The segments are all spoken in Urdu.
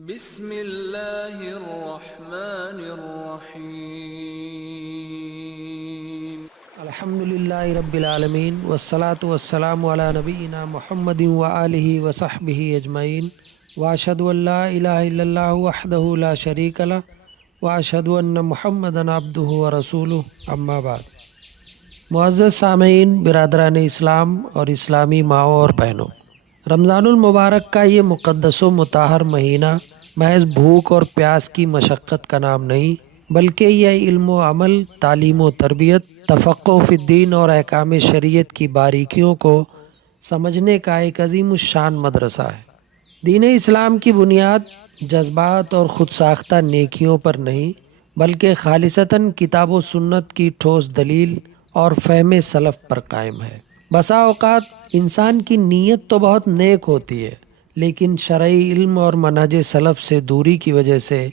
بسم اللہ الرحمن الرحیم الحمدللہ رب العالمین والصلاة والسلام علی نبینا محمد وآلہ وصحبہ اجمعین واشہد ان لا الہ الا اللہ وحدہ لا شریک لہ واشہد ان محمدا عبدہ ورسولہ اما بعد۔ معزز سامعین، برادران اسلام اور اسلامی ماؤں اور بہنوں، رمضان المبارک کا یہ مقدس و مطہر مہینہ محض بھوک اور پیاس کی مشقت کا نام نہیں، بلکہ یہ علم و عمل، تعلیم و تربیت، تفقہ فی الدین اور احکام شریعت کی باریکیوں کو سمجھنے کا ایک عظیم الشان مدرسہ ہے۔ دین اسلام کی بنیاد جذبات اور خود ساختہ نیکیوں پر نہیں، بلکہ خالصتاً کتاب و سنت کی ٹھوس دلیل اور فہم سلف پر قائم ہے۔ بسا اوقات انسان کی نیت تو بہت نیک ہوتی ہے، لیکن شرعی علم اور منہج سلف سے دوری کی وجہ سے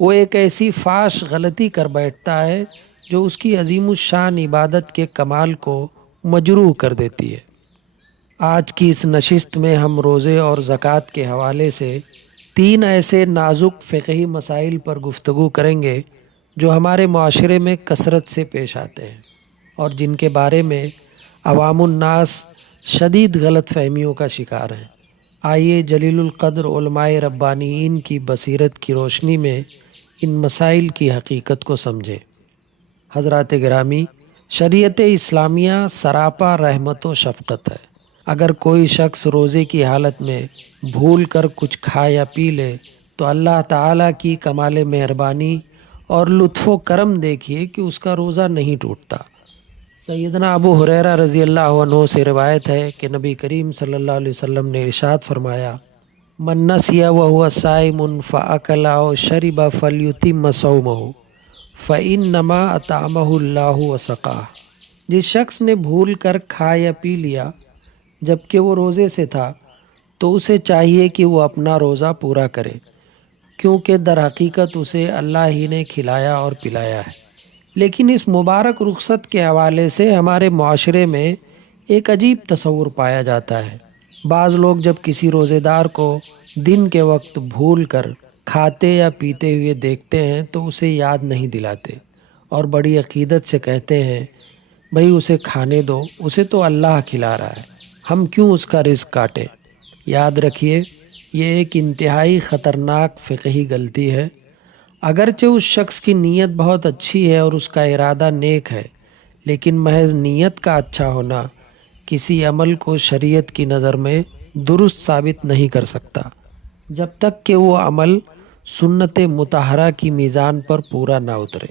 وہ ایک ایسی فاش غلطی کر بیٹھتا ہے جو اس کی عظیم الشان عبادت کے کمال کو مجروح کر دیتی ہے۔ آج کی اس نشست میں ہم روزے اور زکوٰۃ کے حوالے سے 3 ایسے نازک فقہی مسائل پر گفتگو کریں گے جو ہمارے معاشرے میں کثرت سے پیش آتے ہیں اور جن کے بارے میں عوام الناس شدید غلط فہمیوں کا شکار ہیں۔ آئیے جلیل القدر علماء ربانیین کی بصیرت کی روشنی میں ان مسائل کی حقیقت کو سمجھیں۔ حضرات گرامی، شریعت اسلامیہ سراپا رحمت و شفقت ہے۔ اگر کوئی شخص روزے کی حالت میں بھول کر کچھ کھا یا پی لے تو اللہ تعالیٰ کی کمال مہربانی اور لطف و کرم دیکھیے کہ اس کا روزہ نہیں ٹوٹتا۔ سیدنا ابو ہریرہ رضی اللہ عنہ سے روایت ہے کہ نبی کریم صلی اللہ علیہ وسلم نے ارشاد فرمایا: من نسی وهو صائم فاکل او شرب فلیتم صومہ فانما اطعمہ اللہ وسقاہ۔ جس شخص نے بھول کر کھا یا پی لیا جبکہ وہ روزے سے تھا تو اسے چاہیے کہ وہ اپنا روزہ پورا کرے، کیونکہ در حقیقت اسے اللہ ہی نے کھلایا اور پلایا ہے۔ لیکن اس مبارک رخصت کے حوالے سے ہمارے معاشرے میں ایک عجیب تصور پایا جاتا ہے۔ بعض لوگ جب کسی روزے دار کو دن کے وقت بھول کر کھاتے یا پیتے ہوئے دیکھتے ہیں تو اسے یاد نہیں دلاتے اور بڑی عقیدت سے کہتے ہیں: بھئی اسے کھانے دو، اسے تو اللہ کھلا رہا ہے، ہم کیوں اس کا رزق کاٹیں۔ یاد رکھیے، یہ ایک انتہائی خطرناک فقہی غلطی ہے۔ اگرچہ اس شخص کی نیت بہت اچھی ہے اور اس کا ارادہ نیک ہے، لیکن محض نیت کا اچھا ہونا کسی عمل کو شریعت کی نظر میں درست ثابت نہیں کر سکتا جب تک کہ وہ عمل سنت مطہرہ کی میزان پر پورا نہ اترے۔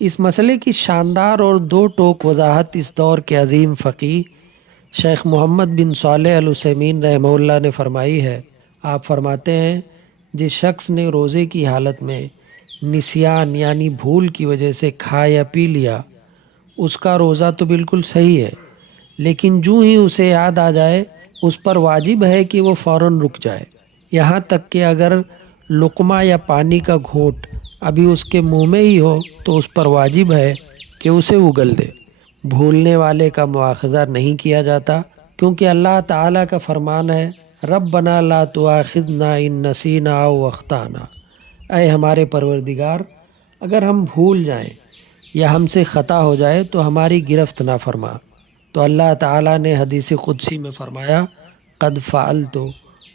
اس مسئلے کی شاندار اور 2 ٹوک وضاحت اس دور کے عظیم فقیہ شیخ محمد بن صالح العثیمین رحمہ اللہ نے فرمائی ہے۔ آپ فرماتے ہیں: جس شخص نے روزے کی حالت میں نسیان یعنی بھول کی وجہ سے کھا یا پی لیا، اس کا روزہ تو بالکل صحیح ہے، لیکن جو ہی اسے یاد آ جائے اس پر واجب ہے کہ وہ فوراً رک جائے، یہاں تک کہ اگر لقمہ یا پانی کا گھونٹ ابھی اس کے منہ میں ہی ہو تو اس پر واجب ہے کہ اسے اگل دے۔ بھولنے والے کا مواخذہ نہیں کیا جاتا، کیونکہ اللہ تعالیٰ کا فرمان ہے: ربنا لا تؤاخذنا ان نسینا او اخطانا۔ اے ہمارے پروردگار، اگر ہم بھول جائیں یا ہم سے خطا ہو جائے تو ہماری گرفت نہ فرما۔ تو اللہ تعالیٰ نے حدیث قدسی میں فرمایا: قد فعلت،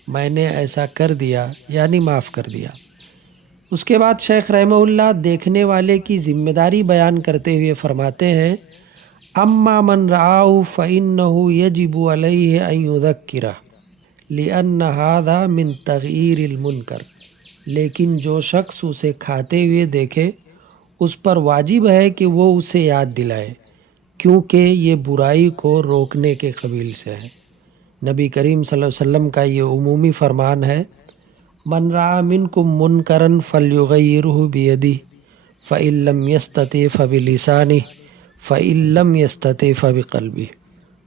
میں نے ایسا کر دیا، یعنی معاف کر دیا۔ اس کے بعد شیخ رحمہ اللہ دیکھنے والے کی ذمہ داری بیان کرتے ہوئے فرماتے ہیں: اما من رآہ فإنہ یجب علیہ ان یذکرہ لأن ھذا من تغییر المنکر۔ لیکن جو شخص اسے کھاتے ہوئے دیکھے اس پر واجب ہے کہ وہ اسے یاد دلائے، کیونکہ یہ برائی کو روکنے کے قبیل سے ہے۔ نبی کریم صلی اللہ علیہ وسلم کا یہ عمومی فرمان ہے: من رأى منکم منکرا فلیغیرہ بیدہ فإن لم یستطع فبلسانہ فإن لم یستطع فبقلبہ۔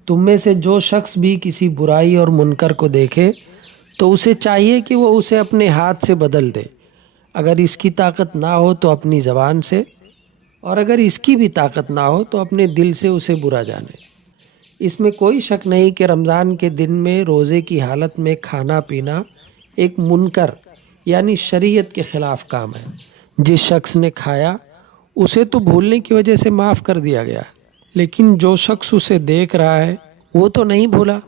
تم میں سے جو شخص بھی کسی برائی اور منکر کو دیکھے تو اسے چاہیے کہ وہ اسے اپنے ہاتھ سے بدل دے، اگر اس کی طاقت نہ ہو تو اپنی زبان سے، اور اگر اس کی بھی طاقت نہ ہو تو اپنے دل سے اسے برا جانے۔ اس میں کوئی شک نہیں کہ رمضان کے دن میں روزے کی حالت میں کھانا پینا ایک منکر یعنی شریعت کے خلاف کام ہے۔ جس شخص نے کھایا اسے تو بھولنے کی وجہ سے معاف کر دیا گیا، لیکن جو شخص اسے دیکھ رہا ہے وہ تو نہیں بھولا،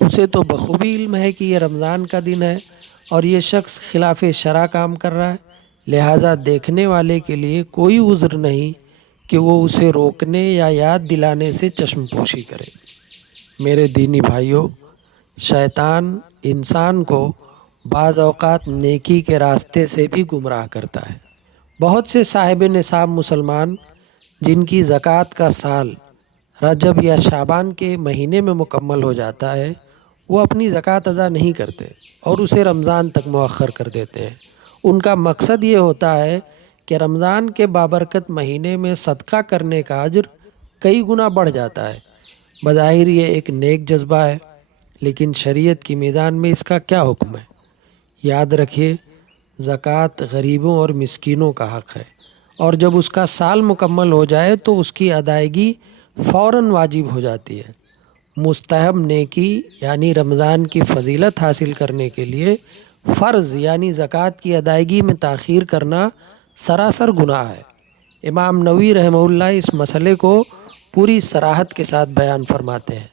اسے تو بخوبی علم ہے کہ یہ رمضان کا دن ہے اور یہ شخص خلاف شرع کام کر رہا ہے، لہٰذا دیکھنے والے کے لیے کوئی عذر نہیں کہ وہ اسے روکنے یا یاد دلانے سے چشم پوشی کرے۔ میرے دینی بھائیوں، شیطان انسان کو بعض اوقات نیکی کے راستے سے بھی گمراہ کرتا ہے۔ بہت سے صاحب نصاب مسلمان جن کی زکوٰۃ کا سال رجب یا شعبان کے مہینے میں مکمل ہو جاتا ہے، وہ اپنی زکوٰۃ ادا نہیں کرتے اور اسے رمضان تک مؤخر کر دیتے ہیں۔ ان کا مقصد یہ ہوتا ہے کہ رمضان کے بابرکت مہینے میں صدقہ کرنے کا اجر کئی گنا بڑھ جاتا ہے۔ بظاہر یہ ایک نیک جذبہ ہے، لیکن شریعت کی میدان میں اس کا کیا حکم ہے؟ یاد رکھیے، زکوٰۃ غریبوں اور مسکینوں کا حق ہے، اور جب اس کا سال مکمل ہو جائے تو اس کی ادائیگی فوراً واجب ہو جاتی ہے۔ مستحب نیکی یعنی رمضان کی فضیلت حاصل کرنے کے لیے فرض یعنی زکوٰۃ کی ادائیگی میں تاخیر کرنا سراسر گناہ ہے۔ امام نووی رحمہ اللہ اس مسئلے کو پوری صراحت کے ساتھ بیان فرماتے ہیں۔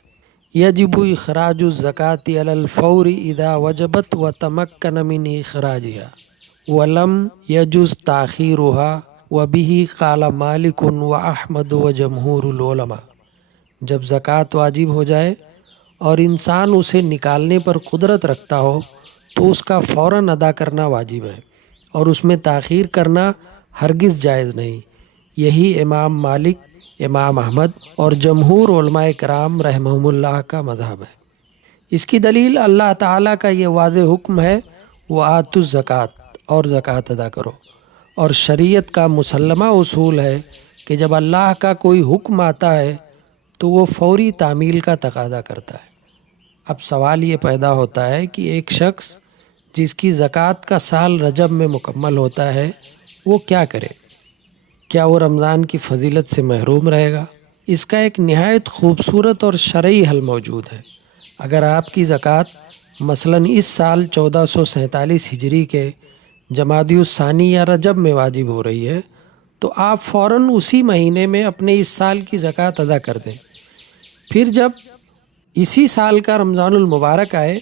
یجب اخراج الزکوٰۃ علی الفور اذا وجبت وتمکن من اخراجها ولم یجز تاخیرها وبه قال مالک واحمد وجمہور العلماء۔ جب زکوٰۃ واجب ہو جائے اور انسان اسے نکالنے پر قدرت رکھتا ہو تو اس کا فوراً ادا کرنا واجب ہے، اور اس میں تاخیر کرنا ہرگز جائز نہیں۔ یہی امام مالک، امام احمد اور جمہور علماء کرام رحمہم اللہ کا مذہب ہے۔ اس کی دلیل اللہ تعالیٰ کا یہ واضح حکم ہے، وآتوا الزکوٰۃ، اور زکوٰۃ ادا کرو، اور شریعت کا مسلمہ اصول ہے کہ جب اللہ کا کوئی حکم آتا ہے تو وہ فوری تعمیل کا تقاضا کرتا ہے۔ اب سوال یہ پیدا ہوتا ہے کہ ایک شخص جس کی زکوٰۃ کا سال رجب میں مکمل ہوتا ہے وہ کیا کرے؟ کیا وہ رمضان کی فضیلت سے محروم رہے گا؟ اس کا ایک نہایت خوبصورت اور شرعی حل موجود ہے۔ اگر آپ کی زکوٰۃ مثلاً اس سال 1447 ہجری کے جمادی الثانی یا رجب میں واجب ہو رہی ہے تو آپ فوراً اسی مہینے میں اپنے اس سال کی زکوٰۃ ادا کر دیں۔ پھر جب اسی سال کا رمضان المبارک آئے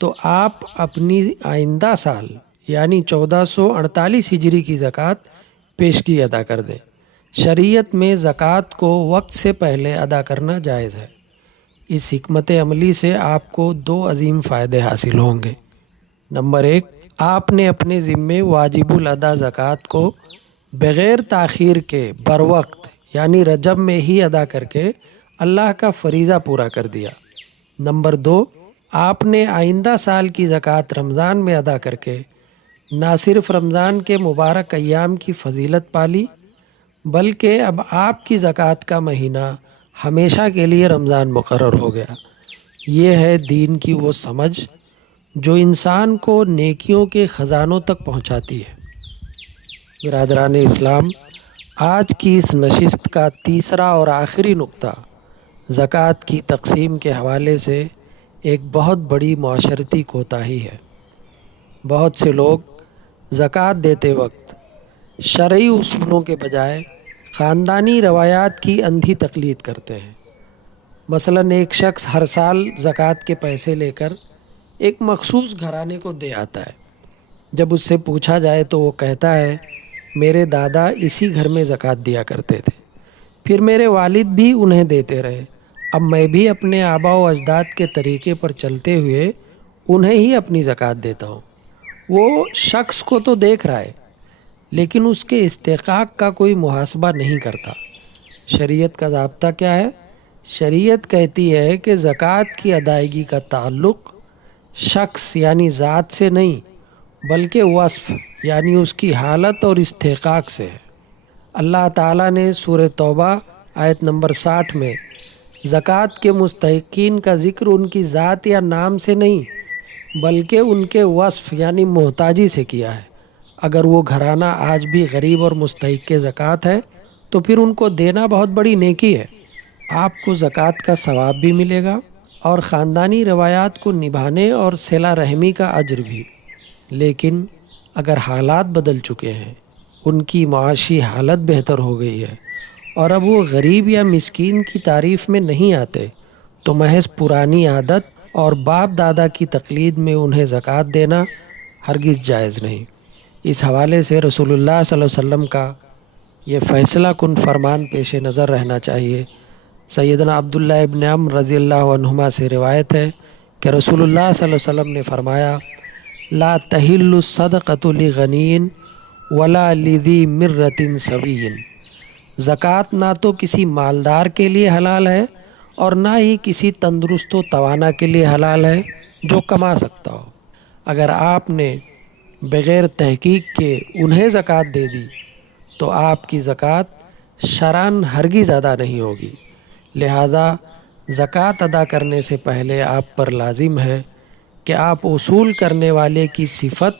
تو آپ اپنی آئندہ سال یعنی 1448 ہجری کی زکوٰۃ پیشگی ادا کر دیں۔ شریعت میں زکوٰۃ کو وقت سے پہلے ادا کرنا جائز ہے۔ اس حکمت عملی سے آپ کو 2 عظیم فائدے حاصل ہوں گے۔ نمبر 1، آپ نے اپنے ذمے واجب الادا زکوٰۃ کو بغیر تاخیر کے بروقت یعنی رجب میں ہی ادا کر کے اللہ کا فریضہ پورا کر دیا۔ نمبر 2، آپ نے آئندہ سال کی زکوٰۃ رمضان میں ادا کر کے نہ صرف رمضان کے مبارک ایام کی فضیلت پالی، بلکہ اب آپ کی زکوٰۃ کا مہینہ ہمیشہ کے لیے رمضان مقرر ہو گیا۔ یہ ہے دین کی وہ سمجھ جو انسان کو نیکیوں کے خزانوں تک پہنچاتی ہے۔ برادران اسلام، آج کی اس نشست کا تیسرا اور آخری نقطہ زکوٰۃ کی تقسیم کے حوالے سے ایک بہت بڑی معاشرتی کوتاہی ہے۔ بہت سے لوگ زکوٰۃ دیتے وقت شرعی اصولوں کے بجائے خاندانی روایات کی اندھی تقلید کرتے ہیں۔ مثلاً ایک شخص ہر سال زکوٰۃ کے پیسے لے کر ایک مخصوص گھرانے کو دے آتا ہے۔ جب اس سے پوچھا جائے تو وہ کہتا ہے، میرے دادا اسی گھر میں زکوٰۃ دیا کرتے تھے، پھر میرے والد بھی انہیں دیتے رہے، اب میں بھی اپنے آباء و اجداد کے طریقے پر چلتے ہوئے انہیں ہی اپنی زکوٰۃ دیتا ہوں۔ وہ شخص کو تو دیکھ رہا ہے لیکن اس کے استحقاق کا کوئی محاسبہ نہیں کرتا۔ شریعت کا ضابطہ کیا ہے؟ شریعت کہتی ہے کہ زکوٰۃ کی ادائیگی کا تعلق شخص یعنی ذات سے نہیں بلکہ وصف یعنی اس کی حالت اور استحقاق سے ہے۔ اللہ تعالیٰ نے سورہ توبہ آیت نمبر 60 میں زکوٰۃ کے مستحقین کا ذکر ان کی ذات یا نام سے نہیں بلکہ ان کے وصف یعنی محتاجی سے کیا ہے۔ اگر وہ گھرانہ آج بھی غریب اور مستحق زکوٰۃ ہے تو پھر ان کو دینا بہت بڑی نیکی ہے۔ آپ کو زکوٰۃ کا ثواب بھی ملے گا اور خاندانی روایات کو نبھانے اور صلہ رحمی کا اجر بھی۔ لیکن اگر حالات بدل چکے ہیں، ان کی معاشی حالت بہتر ہو گئی ہے اور اب وہ غریب یا مسکین کی تعریف میں نہیں آتے، تو محض پرانی عادت اور باپ دادا کی تقلید میں انہیں زکوٰۃ دینا ہرگز جائز نہیں۔ اس حوالے سے رسول اللہ صلی اللہ علیہ وسلم کا یہ فیصلہ کن فرمان پیش نظر رہنا چاہیے۔ سیدنا عبداللہ ابن عمرو رضی اللہ عنہما سے روایت ہے کہ رسول اللہ صلی اللہ علیہ وسلم نے فرمایا، لا تحل الصدقۃ لغنی ولا لذی مرۃ سوی۔ زکوٰۃ نہ تو کسی مالدار کے لیے حلال ہے اور نہ ہی کسی تندرست و توانا کے لیے حلال ہے جو کما سکتا ہو۔ اگر آپ نے بغیر تحقیق کے انہیں زکوٰۃ دے دی تو آپ کی زکوٰۃ شرعاً ہرگز ادا نہیں ہوگی۔ لہذا زکوٰۃ ادا کرنے سے پہلے آپ پر لازم ہے کہ آپ وصول کرنے والے کی صفت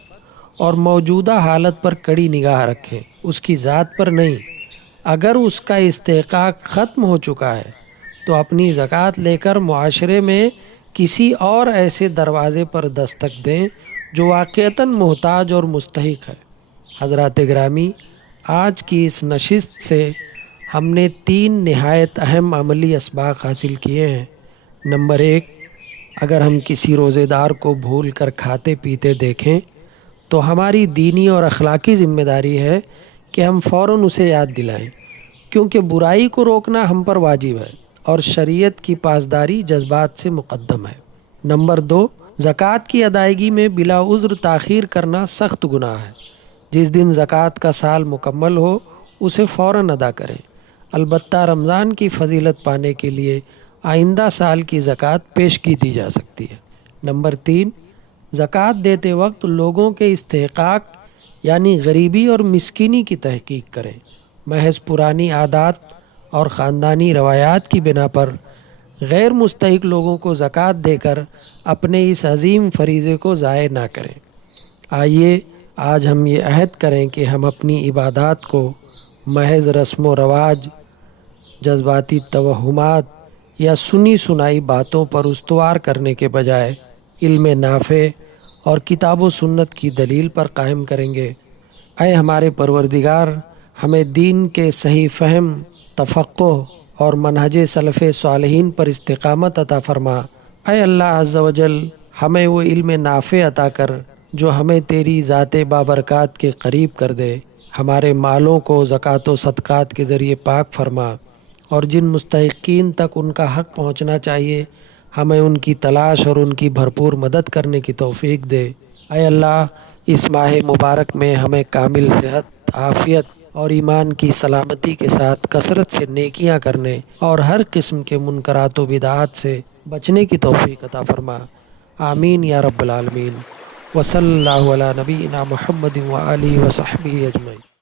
اور موجودہ حالت پر کڑی نگاہ رکھیں، اس کی ذات پر نہیں۔ اگر اس کا استحقاق ختم ہو چکا ہے تو اپنی زکوٰۃ لے کر معاشرے میں کسی اور ایسے دروازے پر دستک دیں جو واقعتاً محتاج اور مستحق ہے۔ حضرات گرامی، آج کی اس نشست سے ہم نے 3 نہایت اہم عملی اسباق حاصل کیے ہیں۔ نمبر 1، اگر ہم کسی روزے دار کو بھول کر کھاتے پیتے دیکھیں تو ہماری دینی اور اخلاقی ذمہ داری ہے کہ ہم فوراً اسے یاد دلائیں، کیونکہ برائی کو روکنا ہم پر واجب ہے اور شریعت کی پاسداری جذبات سے مقدم ہے۔ نمبر 2، زکوٰۃ کی ادائیگی میں بلا عذر تاخیر کرنا سخت گناہ ہے۔ جس دن زکوٰۃ کا سال مکمل ہو اسے فوراً ادا کریں، البتہ رمضان کی فضیلت پانے کے لیے آئندہ سال کی زکوٰۃ پیشگی دی جا سکتی ہے۔ نمبر 3، زکوٰۃ دیتے وقت لوگوں کے استحقاق یعنی غریبی اور مسکینی کی تحقیق کریں۔ محض پرانی عادات اور خاندانی روایات کی بنا پر غیر مستحق لوگوں کو زکوٰۃ دے کر اپنے اس عظیم فریضے کو ضائع نہ کریں۔ آئیے آج ہم یہ عہد کریں کہ ہم اپنی عبادات کو محض رسم و رواج، جذباتی توہمات یا سنی سنائی باتوں پر استوار کرنے کے بجائے علم نافع اور کتاب و سنت کی دلیل پر قائم کریں گے۔ اے ہمارے پروردگار، ہمیں دین کے صحیح فہم، تفقہ اور منہج سلف صالحین پر استقامت عطا فرما۔ اے اللہ عز و جل، ہمیں وہ علم نافع عطا کر جو ہمیں تیری ذات بابرکات کے قریب کر دے۔ ہمارے مالوں کو زکوٰۃ و صدقات کے ذریعے پاک فرما، اور جن مستحقین تک ان کا حق پہنچنا چاہیے ہمیں ان کی تلاش اور ان کی بھرپور مدد کرنے کی توفیق دے۔ اے اللہ، اس ماہ مبارک میں ہمیں کامل صحت، عافیت اور ایمان کی سلامتی کے ساتھ کثرت سے نیکیاں کرنے اور ہر قسم کے منکرات و بدعات سے بچنے کی توفیق عطا فرما۔ آمین یا رب العالمین۔ وصلی اللہ علی نبینا محمد وآلہ وصحبہ اجمعین۔